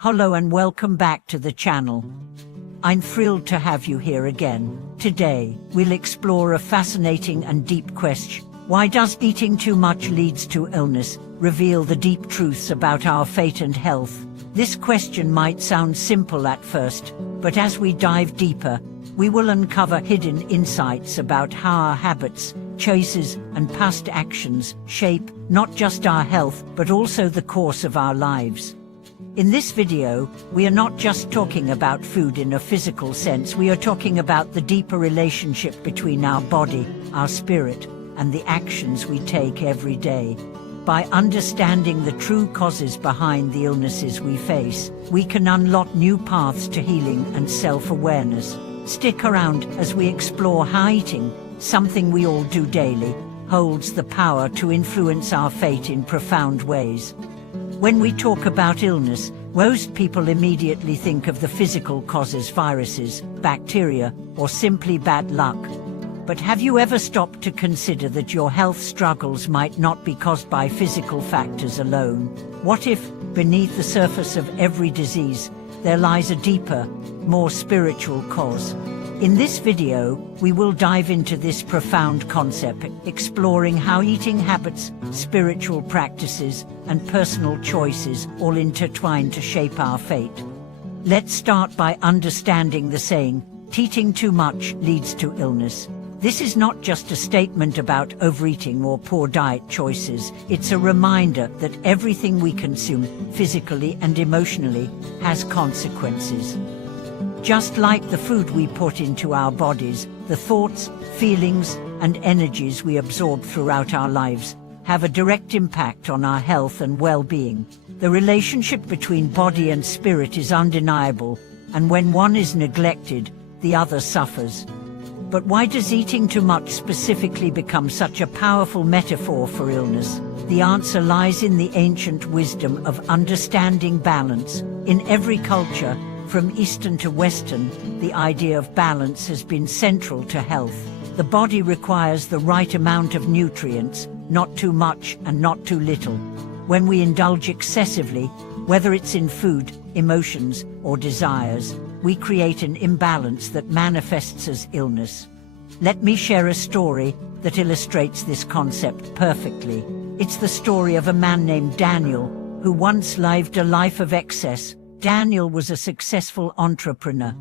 Hello and welcome back to the channel. I'm thrilled to have you here again. Today, we'll explore a fascinating and deep question. Why does eating too much leads to illness? Reveal the deep truths about our fate and health. This question might sound simple at first, but as we dive deeper, we will uncover hidden insights about how our habits, choices, and past actions shape not just our health, but also the course of our lives. In this video, we are not just talking about food in a physical sense, we are talking about the deeper relationship between our body, our spirit, and the actions we take every day. By understanding the true causes behind the illnesses we face, we can unlock new paths to healing and self-awareness. Stick around as we explore how eating, something we all do daily, holds the power to influence our fate in profound ways. When we talk about illness, most people immediately think of the physical causes, viruses, bacteria, or simply bad luck. But have you ever stopped to consider that your health struggles might not be caused by physical factors alone? What if, beneath the surface of every disease, there lies a deeper, more spiritual cause? In this video, we will dive into this profound concept, exploring how eating habits, spiritual practices, and personal choices all intertwine to shape our fate. Let's start by understanding the saying, eating too much leads to illness. This is not just a statement about overeating or poor diet choices, it's a reminder that everything we consume, physically and emotionally, has consequences. Just like the food we put into our bodies, the thoughts, feelings, and energies we absorb throughout our lives have a direct impact on our health and well-being. The relationship between body and spirit is undeniable, and when one is neglected, the other suffers. But why does eating too much specifically become such a powerful metaphor for illness? The answer lies in the ancient wisdom of understanding balance. In every culture, from Eastern to Western, the idea of balance has been central to health. The body requires the right amount of nutrients, not too much and not too little. When we indulge excessively, whether it's in food, emotions, or desires, we create an imbalance that manifests as illness. Let me share a story that illustrates this concept perfectly. It's the story of a man named Daniel, who once lived a life of excess. Daniel was a successful entrepreneur.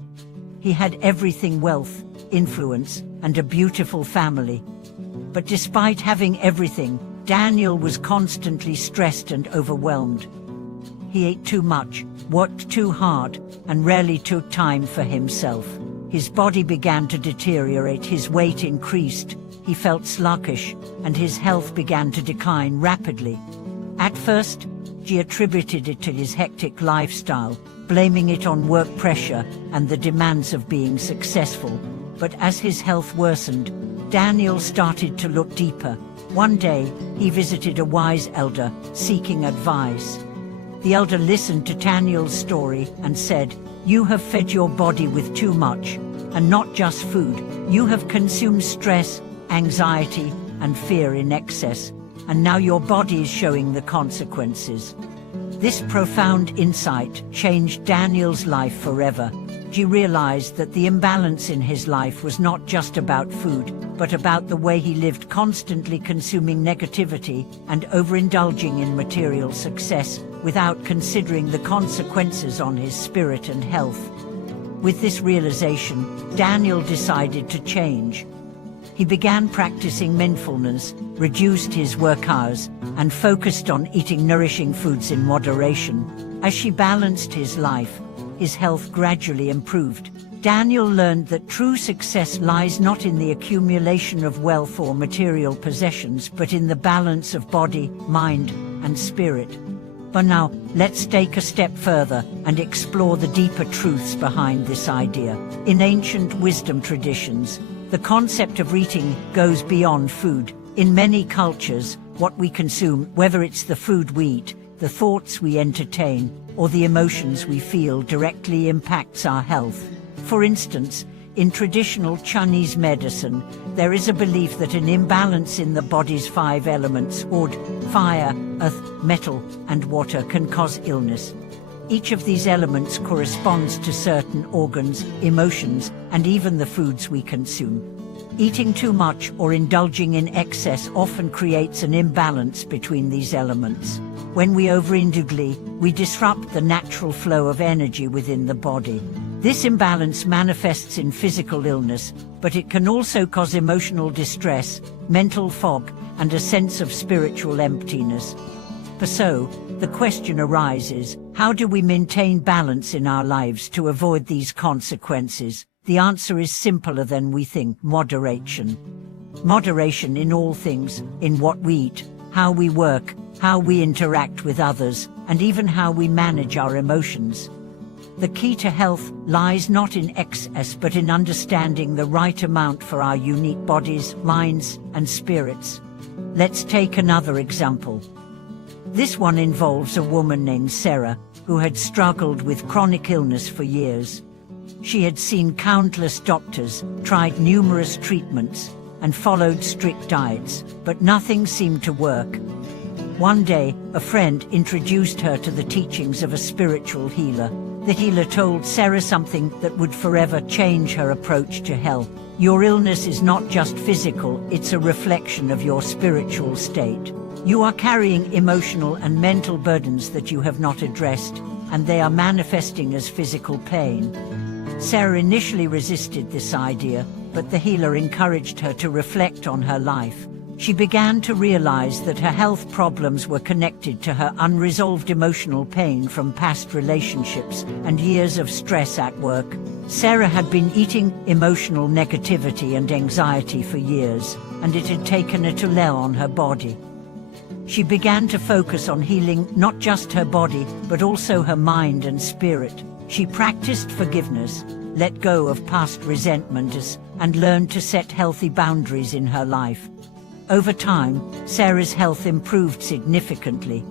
He had everything: wealth, influence, and a beautiful family. But despite having everything, Daniel was constantly stressed and overwhelmed. He ate too much, worked too hard, and rarely took time for himself. His body began to deteriorate, his weight increased, he felt sluggish, and his health began to decline rapidly. At first, he attributed it to his hectic lifestyle, blaming it on work pressure and the demands of being successful. But as his health worsened, Daniel started to look deeper. One day, he visited a wise elder, seeking advice. The elder listened to Daniel's story and said, "You have fed your body with too much, and not just food. You have consumed stress, anxiety, and fear in excess, and now your body is showing the consequences." This profound insight changed Daniel's life forever. He realized that the imbalance in his life was not just about food, but about the way he lived, constantly consuming negativity and overindulging in material success without considering the consequences on his spirit and health. With this realization, Daniel decided to change. He began practicing mindfulness, reduced his work hours, and focused on eating nourishing foods in moderation. As he balanced his life, his health gradually improved. Daniel learned that true success lies not in the accumulation of wealth or material possessions, but in the balance of body, mind, and spirit. But now, let's take a step further and explore the deeper truths behind this idea. In ancient wisdom traditions, the concept of eating goes beyond food. In many cultures, what we consume, whether it's the food we eat, the thoughts we entertain, or the emotions we feel, directly impacts our health. For instance, in traditional Chinese medicine, there is a belief that an imbalance in the body's 5 elements, wood, fire, earth, metal, and water, can cause illness. Each of these elements corresponds to certain organs, emotions, and even the foods we consume. Eating too much or indulging in excess often creates an imbalance between these elements. When we overindulge, we disrupt the natural flow of energy within the body. This imbalance manifests in physical illness, but it can also cause emotional distress, mental fog, and a sense of spiritual emptiness. So, the question arises, how do we maintain balance in our lives to avoid these consequences? The answer is simpler than we think: moderation. Moderation in all things, in what we eat, how we work, how we interact with others, and even how we manage our emotions. The key to health lies not in excess but in understanding the right amount for our unique bodies, minds, and spirits. Let's take another example. This one involves a woman named Sarah, who had struggled with chronic illness for years. She had seen countless doctors, tried numerous treatments, and followed strict diets, but nothing seemed to work. One day, a friend introduced her to the teachings of a spiritual healer. The healer told Sarah something that would forever change her approach to health. Your illness is not just physical, it's a reflection of your spiritual state. You are carrying emotional and mental burdens that you have not addressed, and they are manifesting as physical pain. Sarah initially resisted this idea, but the healer encouraged her to reflect on her life. She began to realize that her health problems were connected to her unresolved emotional pain from past relationships and years of stress at work. Sarah had been eating emotional negativity and anxiety for years, and it had taken a toll on her body. She began to focus on healing not just her body, but also her mind and spirit. She practiced forgiveness, let go of past resentments, and learned to set healthy boundaries in her life. Over time, Sarah's health improved significantly.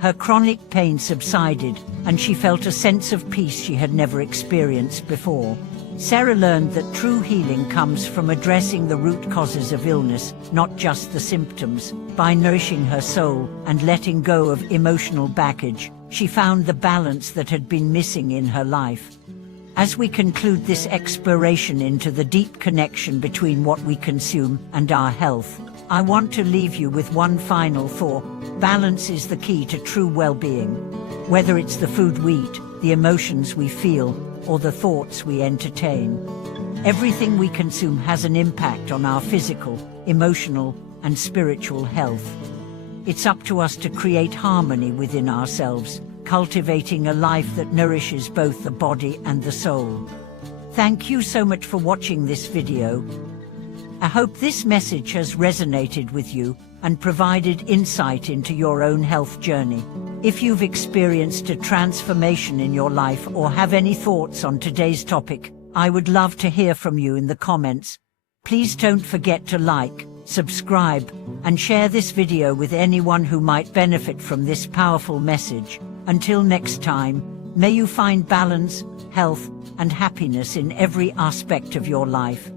Her chronic pain subsided, and she felt a sense of peace she had never experienced before. Sarah learned that true healing comes from addressing the root causes of illness, not just the symptoms. By nourishing her soul and letting go of emotional baggage, she found the balance that had been missing in her life. As we conclude this exploration into the deep connection between what we consume and our health, I want to leave you with one final thought. Balance is the key to true well-being. Whether it's the food we eat, the emotions we feel, or the thoughts we entertain, everything we consume has an impact on our physical, emotional, and spiritual health. It's up to us to create harmony within ourselves, cultivating a life that nourishes both the body and the soul. Thank you so much for watching this video. I hope this message has resonated with you and provided insight into your own health journey. If you've experienced a transformation in your life or have any thoughts on today's topic, I would love to hear from you in the comments. Please don't forget to like, subscribe, and share this video with anyone who might benefit from this powerful message. Until next time, may you find balance, health, and happiness in every aspect of your life.